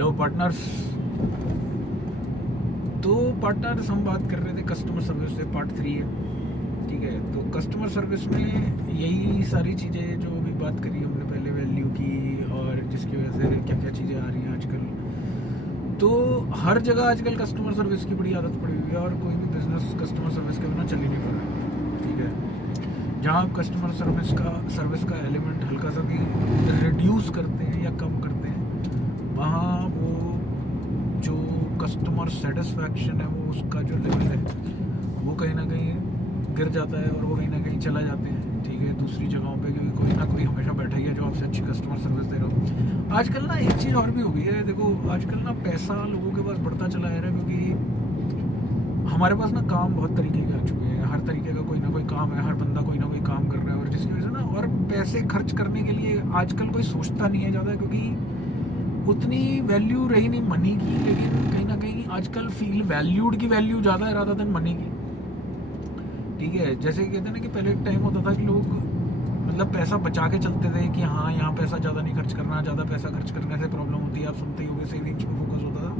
Hello partners. तो partners हम बात कर रहे थे कस्टमर सर्विस से, पार्ट 3 है। ठीक है, तो कस्टमर सर्विस में यही सारी चीज़ें जो अभी बात करी हमने पहले, वैल्यू की, और जिसकी वजह से क्या क्या चीज़ें आ रही हैं आजकल। तो हर जगह आजकल कस्टमर सर्विस की बड़ी आदत पड़ी हुई है और कोई भी बिजनेस कस्टमर सर्विस के बिना चल ही नहीं पा रहा। ठीक है, जहाँ आप कस्टमर सर्विस का एलिमेंट हल्का सा भी रिड्यूस करते हैं या कम करते हैं, वहाँ वो जो कस्टमर सेटिस्फैक्शन है, वो उसका जो लेवल है वो कहीं ना कहीं गिर जाता है और वो कहीं ना कहीं चला जाते हैं। ठीक है, दूसरी जगहों पे, क्योंकि कोई ना कोई हमेशा बैठा ही है जो आपसे अच्छी कस्टमर सर्विस दे रहा हो। आजकल ना एक चीज़ और भी हो गई है, देखो आजकल ना पैसा लोगों के पास बढ़ता चला जा रहा है, क्योंकि हमारे पास ना काम बहुत तरीके के आ चुके हैं। हर तरीके का कोई ना कोई काम है, हर बंदा कोई ना कोई काम कर रहा है, और जिसकी वजह से ना, और पैसे खर्च करने के लिए आजकल कोई सोचता नहीं है ज़्यादा, क्योंकि उतनी वैल्यू रही नहीं मनी की। लेकिन कहीं ना कहीं आजकल फील वैल्यूड की वैल्यू ज़्यादा है रादर देन मनी की। ठीक है, जैसे कहते हैं ना कि पहले एक टाइम होता था कि लोग मतलब पैसा बचा के चलते थे कि हाँ यहाँ पैसा ज़्यादा नहीं खर्च करना, ज़्यादा पैसा खर्च करने से प्रॉब्लम होती है। आप सुनते ही होंगे सेविंग्स पे फोकस होता था,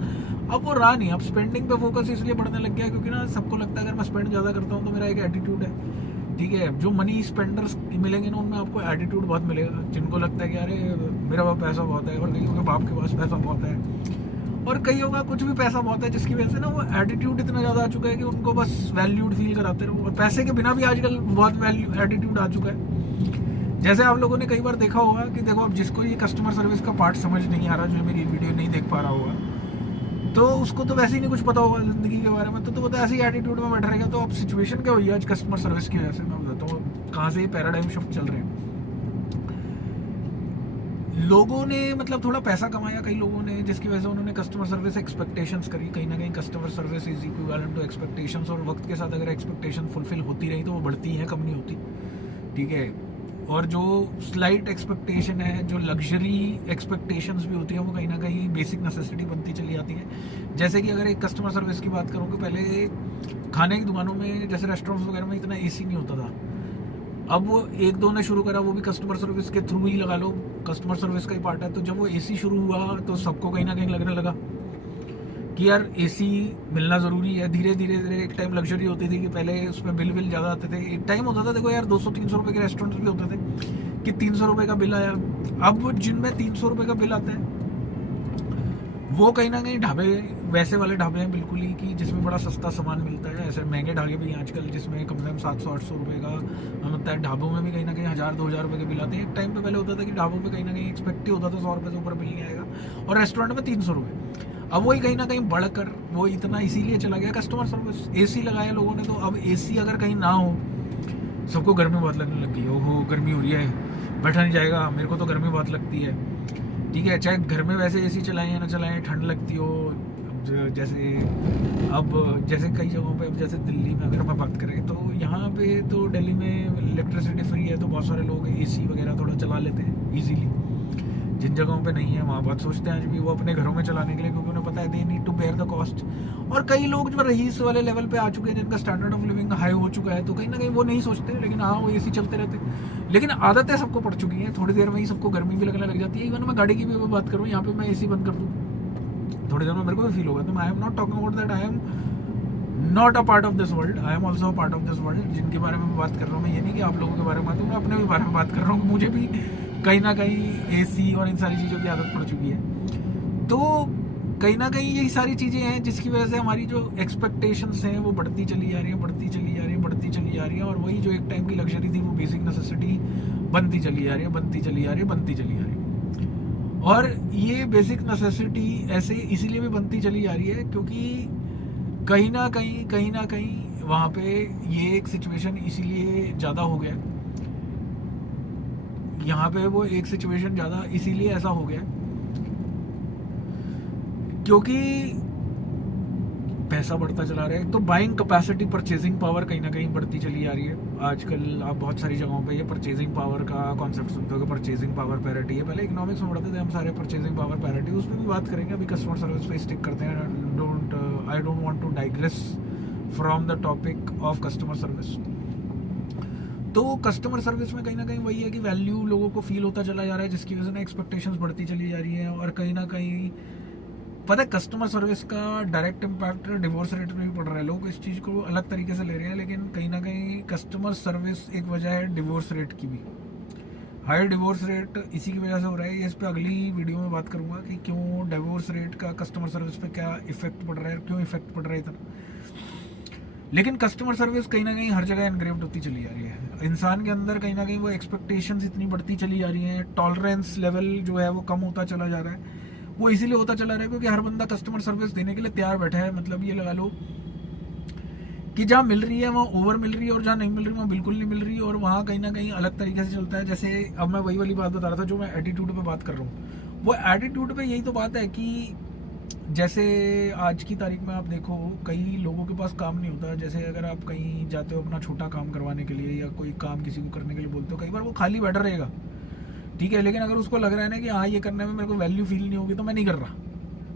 अब वो रहा नहीं। अब स्पेंडिंग पे फोकस इसलिए बढ़ने लग गया क्योंकि ना सबको लगता है अगर मैं स्पेंड ज़्यादा करता हूँ तो मेरा एक एटीट्यूड है। ठीक है, जो मनी स्पेंडर्स मिलेंगे ना उनमें आपको एटीट्यूड बहुत मिलेगा, जिनको लगता है कि अरे मेरा पास पैसा बहुत है, और कईयों के बाप के पास पैसा बहुत है, और कईयों का कुछ भी पैसा बहुत है, जिसकी वजह से ना वो एटीट्यूड इतना ज़्यादा आ चुका है कि उनको बस वैल्यूड फील कराते रहो। और पैसे के बिना भी आजकल बहुत वैल्यू एटीट्यूड आ चुका है। जैसे आप लोगों ने कई बार देखा होगा कि देखो, अब जिसको ये कस्टमर सर्विस का पार्ट समझ नहीं आ रहा, जो मेरी वीडियो नहीं देख पा रहा होगा, तो उसको तो वैसे ही नहीं कुछ पता होगा जिंदगी के बारे में, तो ऐसे ही एटीट्यूड में बैठा रहेगा। तो अब सिचुएशन क्या हुई है आज कस्टमर सर्विस की वजह से, मैं बताता हूँ कहाँ से ये पैराडाइम शिफ्ट चल रहे हैं। लोगों ने मतलब थोड़ा पैसा कमाया कई लोगों ने, जिसकी वजह से उन्होंने कस्टमर सर्विस एक्सपेक्टेशंस करी। कहीं ना कहीं customer service is equivalent to expectations, और वक्त के साथ अगर एक्सपेक्टेशन फुलफिल होती रही तो वो बढ़ती है, कम नहीं होती। ठीक है, और जो स्लाइट एक्सपेक्टेशन है, जो लग्जरी एक्सपेक्टेशंस भी होती है, वो कहीं ना कहीं बेसिक नेसेसिटी बनती चली जाती है। जैसे कि अगर एक कस्टमर सर्विस की बात करूँ, कि पहले खाने की दुकानों में, जैसे रेस्टोरेंट्स वगैरह में, इतना एसी नहीं होता था। अब वो एक दो ने शुरू करा, वो भी कस्टमर सर्विस के थ्रू ही लगा लो, कस्टमर सर्विस का ही पार्ट है। तो जब वो एसी शुरू हुआ तो सबको कहीं ना कहीं लगने लगा कि यार एसी मिलना ज़रूरी है। धीरे धीरे धीरे एक टाइम लग्जरी होती थी कि पहले उसमें बिल ज़्यादा आते थे। एक टाइम होता था, देखो यार, 200-300 रुपये के रेस्टोरेंट्स भी होते थे कि 300 रुपये का बिल आया। अब जिनमें 300 रुपये का बिल आता है वो कहीं ना कहीं ढाबे, वैसे वाले ढाबे हैं बिल्कुल ही, कि जिसमें बड़ा सस्ता सामान मिलता है। ऐसे महंगे ढाबे भी हैं आजकल जिसमें कम से कम 700-800 रुपये का मतलब है। ढाबों में भी कहीं ना कहीं 1000-2000 रुपये के बिल आते हैं। एक टाइम पे पहले होता था कि ढाबों पे कहीं ना कहीं एक्सपेक्ट ही होता था 100 रुपये से ऊपर बिल नहीं आएगा, और रेस्टोरेंट में 300 रुपये। अब वही कहीं ना कहीं बढ़कर वो इतना इसीलिए चला गया कस्टमर सर्विस। एसी लगाया लोगों ने, तो अब एसी अगर कहीं ना हो, सबको गर्मी बहुत लगने लग गई। ओहो गर्मी हो रही है, बैठा नहीं जाएगा, मेरे को तो गर्मी बहुत लगती है। ठीक है, चाहे घर में वैसे एसी चलाएं या ना चलाएं, ठंड लगती हो। जैसे कई जगहों पे, अब जैसे दिल्ली में अगर मैं बात करें, तो यहाँ पे तो दिल्ली में इलेक्ट्रिसिटी फ्री है, तो बहुत सारे लोग एसी वगैरह थोड़ा चला लेते हैं इजीली। जिन जगहों पे नहीं है वहाँ बहुत सोचते हैं आज भी वो अपने घरों में चलाने के लिए, क्योंकि उन्हें पता है they need to bear the cost. और कई लोग जो रईस वाले लेवल पे आ चुके हैं, जिनका स्टैंडर्ड ऑफ लिविंग हाई हो चुका है, तो कहीं ना कहीं वो नहीं सोचते, लेकिन हाँ, वो एसी चलते रहते हैं। लेकिन आदतें सबको पड़ चुकी हैं, थोड़ी देर में ही सबको गर्मी भी लगने लग जाती है। इवन मैं गाड़ी की भी बात करूँ, यहाँ पे मैं एसी बंद कर दूँ, थोड़ी देर में मेरे को भी फील होगा। तो I am not talking about that, I am not a part of this world, I am also a part of this world. जिनके बारे में मैं बात कर रहा हूँ, मैं ये नहीं कि आप लोगों के बारे में बात करूँ, मैं अपने भी बारे में बात कर रहा हूँ कि मुझे भी कहीं ना कहीं एसी और इन सारी चीज़ों की आदत पड़ चुकी है। तो कहीं ना कहीं यही सारी चीज़ें हैं जिसकी वजह से हमारी जो एक्सपेक्टेशंस हैं वो बढ़ती चली जा रही हैं, बढ़ती चली जा रही है, बढ़ती चली जा रही है। और वही जो एक टाइम की लग्जरी थी, वो बेसिक नेसेसिटी बनती चली जा रही है, बनती चली जा रही है, बनती चली जा रही है। और ये बेसिक नेसेसिटी ऐसे इसीलिए भी बनती चली जा रही है क्योंकि कहीं ना कहीं वहाँ पे ये एक सिचुएशन इसीलिए ज़्यादा हो गया, यहाँ पे वो एक सिचुएशन ज़्यादा इसीलिए ऐसा हो गया क्योंकि पैसा बढ़ता चला रहा है। एक तो बाइंग कैपेसिटी, परचेजिंग पावर कहीं ना कहीं बढ़ती चली जा रही है। आजकल आप बहुत सारी जगहों पे ये परचेजिंग पावर का कॉन्सेप्ट सुनते हो कि परचेजिंग पावर पैरिटी है। पहले इकोनॉमिक्स में पढ़ते थे हम सारे परचेजिंग पावर पैरिटी, उसमें भी बात करेंगे। अभी कस्टमर सर्विस पे स्टिक करते हैं। I don't want to digress from the topic of customer service. तो कस्टमर सर्विस में कहीं ना कहीं वही है कि वैल्यू लोगों को फील होता चला जा रहा है, जिसकी वजह से ना एक्सपेक्टेशंस बढ़ती चली जा रही हैं। और कहीं ना कहीं पता है कस्टमर सर्विस का डायरेक्ट इम्पैक्ट डिवोर्स रेट में भी पड़ रहा है। लोग इस चीज़ को अलग तरीके से ले रहे हैं, लेकिन कहीं ना कहीं कस्टमर सर्विस एक वजह है डिवोर्स रेट की भी। हाई डिवोर्स रेट इसी की वजह से हो रहा है। ये इस पर अगली वीडियो में बात करूंगा कि क्यों डिवोर्स रेट का कस्टमर सर्विस पे क्या इफेक्ट पड़ रहा है, क्यों इफेक्ट पड़ रहा है इतना। लेकिन कस्टमर सर्विस कहीं ना कहीं हर जगह एनग्रेव्ड होती चली जा रही है। इंसान के अंदर कहीं ना कहीं वो एक्सपेक्टेशंस इतनी बढ़ती चली जा रही हैं, टॉलरेंस लेवल जो है वो कम होता चला जा रहा है। वो इसीलिए होता चला रहा है क्योंकि हर बंदा कस्टमर सर्विस देने के लिए तैयार बैठा है। मतलब ये लगा लो कि जहाँ मिल रही है वहाँ ओवर मिल रही है, और जहाँ नहीं मिल रही वहाँ बिल्कुल नहीं मिल रही, और वहाँ कहीं ना कहीं अलग तरीके से चलता है। जैसे अब मैं वही वाली बात बता रहा था जो मैं एटीट्यूड पे बात कर रहा हूँ। वो एटीट्यूड पे यही तो बात है कि जैसे आज की तारीख में आप देखो कई लोगों के पास काम नहीं होता। जैसे अगर आप कहीं जाते हो अपना छोटा काम करवाने के लिए या कोई काम किसी को करने के लिए बोलते हो, कई बार वो खाली बैठा रहेगा, ठीक है, लेकिन अगर उसको लग रहा है ना कि हाँ ये करने में मेरे को वैल्यू फील नहीं होगी तो मैं नहीं कर रहा,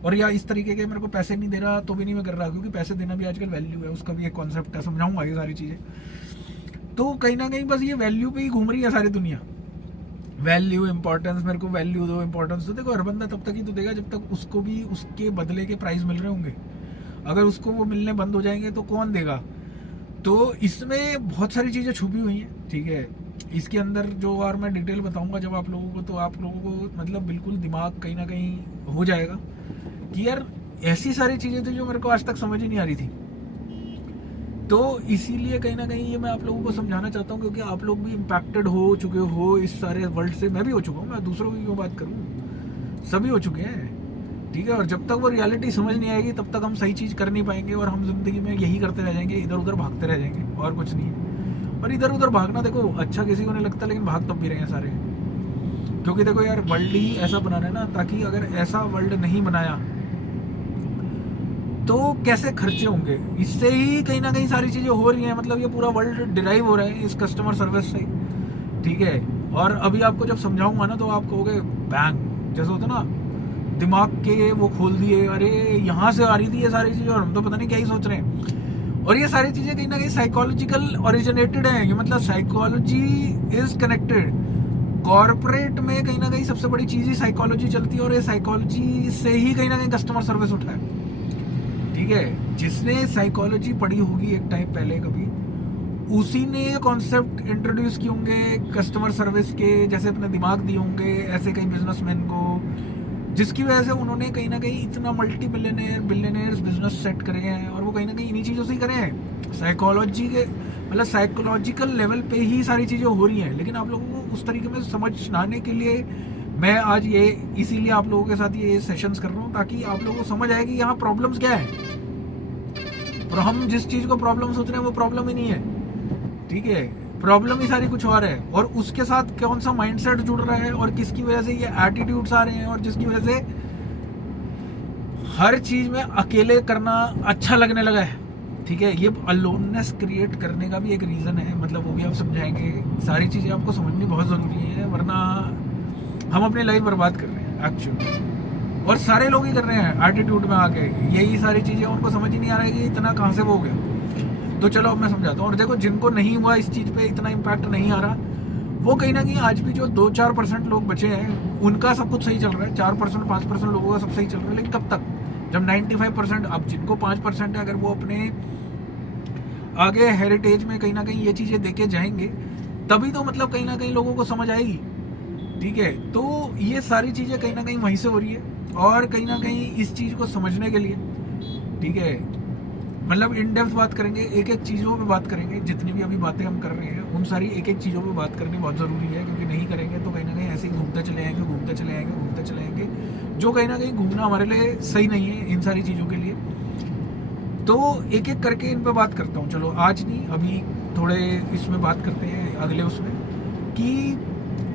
और या इस तरीके के मेरे को पैसे नहीं दे रहा तो भी नहीं मैं कर रहा, क्योंकि पैसे देना भी आजकल वैल्यू है, उसका भी एक कॉन्सेप्ट है, समझाऊंगा ये सारी चीज़ें। तो कहीं ना कहीं बस ये वैल्यू पे ही घूम रही है सारी दुनिया। वैल्यू, इंपॉर्टेंस, मेरे को वैल्यू दो, इंपॉर्टेंस दो। देखो हर बंदा तब तक ही तो देगा जब तक उसको भी उसके बदले के प्राइस मिल रहे होंगे। अगर उसको वो मिलने बंद हो जाएंगे तो कौन देगा। तो इसमें बहुत सारी चीज़ें छुपी हुई हैं, ठीक है। इसके अंदर जो और मैं डिटेल बताऊंगा जब आप लोगों को, तो आप लोगों को मतलब बिल्कुल दिमाग कहीं ना कहीं हो जाएगा कि यार ऐसी सारी चीज़ें थी जो मेरे को आज तक समझ ही नहीं आ रही थी। तो इसीलिए कहीं ना कहीं ये मैं आप लोगों को समझाना चाहता हूँ, क्योंकि आप लोग भी इम्पैक्टेड हो चुके हो इस सारे वर्ल्ड से। मैं भी हो चुका हूँ, मैं दूसरों की क्यों बात करूँ, सभी हो चुके हैं, ठीक है। और जब तक वो रियलिटी समझ नहीं आएगी तब तक हम सही चीज़ कर नहीं पाएंगे, और हम जिंदगी में यही करते रह जाएंगे, इधर उधर भागते रह जाएंगे, और कुछ नहीं है। और इधर उधर भागना देखो अच्छा किसी को नहीं लगता, लेकिन भाग तब भी रहे हैं सारे। क्योंकि देखो यार वर्ल्ड ही ऐसा बनाना है ना, ताकि अगर ऐसा वर्ल्ड नहीं बनाया तो कैसे खर्चे होंगे। इससे ही कहीं ना कहीं सारी चीज़ें हो रही हैं। मतलब ये पूरा वर्ल्ड डिराइव हो रहा है इस कस्टमर सर्विस से, ठीक है। और अभी आपको जब समझाऊंगा ना तो आप कहोगे बैंग, जैसे होता ना दिमाग के वो खोल दिए, अरे यहाँ से आ रही थी ये सारी चीज़ें और हम तो पता नहीं क्या ही सोच रहे हैं। और ये सारी चीज़ें कहीं ना कहीं साइकोलॉजिकल ओरिजिनेटेड हैं। ये मतलब साइकोलॉजी इज कनेक्टेड। कॉर्पोरेट में कहीं ना कहीं सबसे बड़ी चीज़ ही साइकोलॉजी चलती है, और ये साइकोलॉजी से ही कहीं ना कहीं कस्टमर सर्विस उठा है, ठीक है। जिसने साइकोलॉजी पढ़ी होगी एक टाइम पहले कभी, उसी ने ये कॉन्सेप्ट इंट्रोड्यूस किए होंगे कस्टमर सर्विस के, जैसे अपने दिमाग दिए होंगे ऐसे कई बिजनेसमैन को, जिसकी वजह से उन्होंने कहीं ना कहीं इतना मल्टी बिलियनियर्स बिजनेस सेट करे हैं। और वो कहीं ना कहीं इन्हीं चीज़ों से ही करे हैं, साइकोलॉजी के मतलब साइकोलॉजिकल लेवल पे ही सारी चीज़ें हो रही हैं। लेकिन आप लोगों को उस तरीके में समझाने के लिए मैं आज ये इसीलिए आप लोगों के साथ ये सेशंस कर रहा हूँ, ताकि आप लोगों को समझ आए कि यहाँ प्रॉब्लम्स क्या है। और हम जिस चीज़ को प्रॉब्लम सोच रहे हैं वो प्रॉब्लम ही नहीं है, ठीक है। प्रॉब्लम ही सारी कुछ और है, और उसके साथ कौन सा माइंडसेट जुड़ रहा है और किसकी वजह से ये एटीट्यूड्स आ रहे हैं, और जिसकी वजह से हर चीज़ में अकेले करना अच्छा लगने लगा है, ठीक है। ये अलोननेस क्रिएट करने का भी एक रीज़न है, मतलब वो भी आप समझाएंगे। सारी चीज़ें आपको समझनी बहुत ज़रूरी है, वरना हम अपनी लाइफ बर्बाद कर रहे हैं एक्चुअली। और सारे लोग ही कर रहे हैं एटीट्यूड में आके यही सारी चीज़ें, उनको समझ ही नहीं आ रहा है कि इतना कहाँ से वो हो गया। तो चलो अब मैं समझाता हूँ। और देखो जिनको नहीं हुआ इस चीज़ पे, इतना इम्पैक्ट नहीं आ रहा, वो कहीं ना कहीं आज भी जो 2-4% लोग बचे हैं उनका सब कुछ सही चल रहा है। 4% 5% लोगों का सब सही चल रहा है। लेकिन कब तक, जब 95%, अब जिनको 5% है, अगर वो अपने आगे हेरिटेज में कहीं ना कहीं ये चीज़ें देके जाएंगे, तभी तो मतलब कहीं ना कहीं लोगों को समझ आएगी, ठीक है। तो ये सारी चीज़ें कहीं ना कहीं वहीं से हो रही है। और कहीं ना कहीं इस चीज़ को समझने के लिए, ठीक है, मतलब इन डेप्थ बात करेंगे, एक एक चीज़ों पे बात करेंगे। जितनी भी अभी बातें हम कर रहे हैं उन सारी एक एक चीज़ों पे बात करनी बहुत ज़रूरी है, क्योंकि नहीं करेंगे तो कहीं ना कहीं ऐसे ही घूमते चले आएंगे, जो कहीं ना कहीं घूमना हमारे लिए सही नहीं है इन सारी चीज़ों के लिए। तो एक एक करके इन पे बात करता हूँ। चलो आज नहीं, अभी थोड़े इसमें बात करते हैं अगले उसमें, कि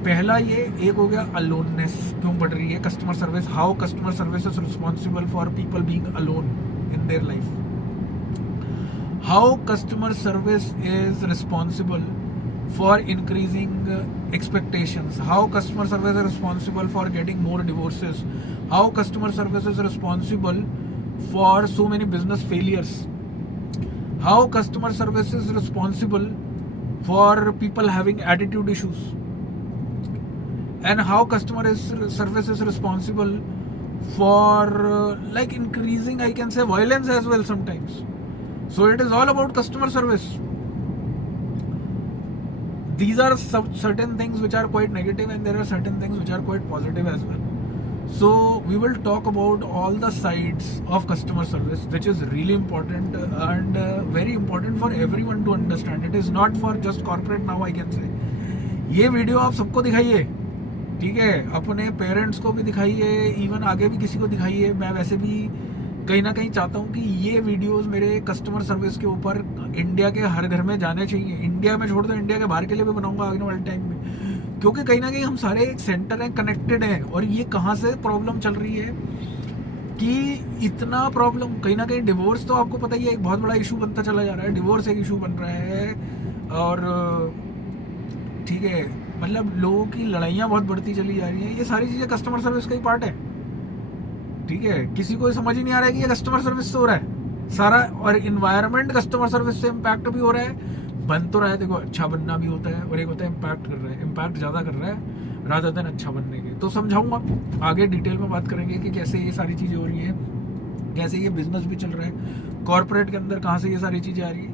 पहला ये एक हो गया अलोननेस क्यों बढ़ रही है customer service, how customer service is responsible for people being alone in their life, how customer service is responsible for increasing expectations, how customer service is responsible for getting more divorces, how customer service is responsible for so many business failures, how customer service is responsible for people having attitude issues, and how customer service is responsible for like increasing, I can say, violence as well sometimes. So it is all about customer service. These are certain things which are quite negative, and there are certain things which are quite positive as well. So we will talk about all the sides of customer service, which is really important and very important for everyone to understand. It is not for just corporate now, I can say. ये video आप सबको दिखाइए, ठीक है, अपने parents को भी दिखाइए, इवन आगे भी किसी को दिखाइए. मैं वैसे भी कहीं ना कहीं चाहता हूँ कि ये वीडियोस मेरे कस्टमर सर्विस के ऊपर इंडिया के हर घर में जाने चाहिए. इंडिया में छोड़ दो, इंडिया के बाहर के लिए भी बनाऊंगा आगे वाले टाइम में, क्योंकि कहीं ना कहीं हम सारे एक सेंटर हैं, कनेक्टेड हैं. और ये कहाँ से प्रॉब्लम चल रही है कि इतना प्रॉब्लम, कहीं ना कहीं डिवोर्स तो आपको पता ही है, एक बहुत बड़ा इशू बनता चला जा रहा है. डिवोर्स एक इशू बन रहा है, और ठीक है, मतलब लोगों की लड़ाइयाँ बहुत बढ़ती चली जा रही हैं. ये सारी चीज़ें कस्टमर सर्विस का ही पार्ट है, ठीक है. किसी को समझ ही नहीं आ रहा है कि ये कस्टमर सर्विस से हो रहा है सारा. और इन्वायरमेंट कस्टमर सर्विस से इम्पैक्ट भी हो रहा है, बन तो रहा है. देखो, अच्छा बनना भी होता है, और एक होता है इम्पैक्ट कर रहा है. इम्पैक्ट ज़्यादा कर रहा है रादर देन अच्छा बनने के. तो समझाऊंगा आगे, डिटेल में बात करेंगे कि कैसे ये सारी चीज़ें हो रही हैं, कैसे ये बिजनेस भी चल रहा है कॉर्पोरेट के अंदर, कहाँ से ये सारी चीज़ें आ रही है.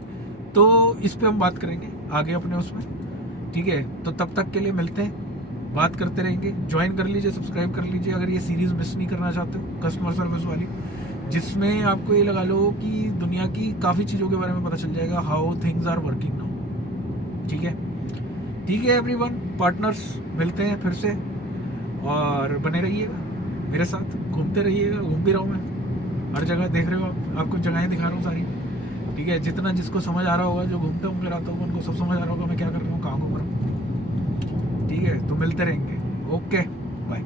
तो इस पर हम बात करेंगे आगे अपने उसमें, ठीक है. तो तब तक के लिए मिलते हैं, बात करते रहेंगे. ज्वाइन कर लीजिए, सब्सक्राइब कर लीजिए अगर ये सीरीज़ मिस नहीं करना चाहते हो, कस्टमर सर्विस वाली, जिसमें आपको ये लगा लो कि दुनिया की काफ़ी चीज़ों के बारे में पता चल जाएगा, how things are working now. ठीक है, ठीक है एवरीवन, पार्टनर्स, मिलते हैं फिर से. और बने रहिएगा मेरे साथ, घूमते रहिएगा. घूम भी रहा हूँ मैं हर जगह, देख रहे हो आप, आपको जगहें दिखा रहा हूँ सारी, ठीक है. जितना जिसको समझ आ रहा होगा, जो घूमते होंगे रातों को, उनको सब समझ आ रहा होगा मैं क्या कर रहा हूँ, कहाँ घूम रहा हूँ, ठीक है. तो मिलते रहेंगे. Okay, bye.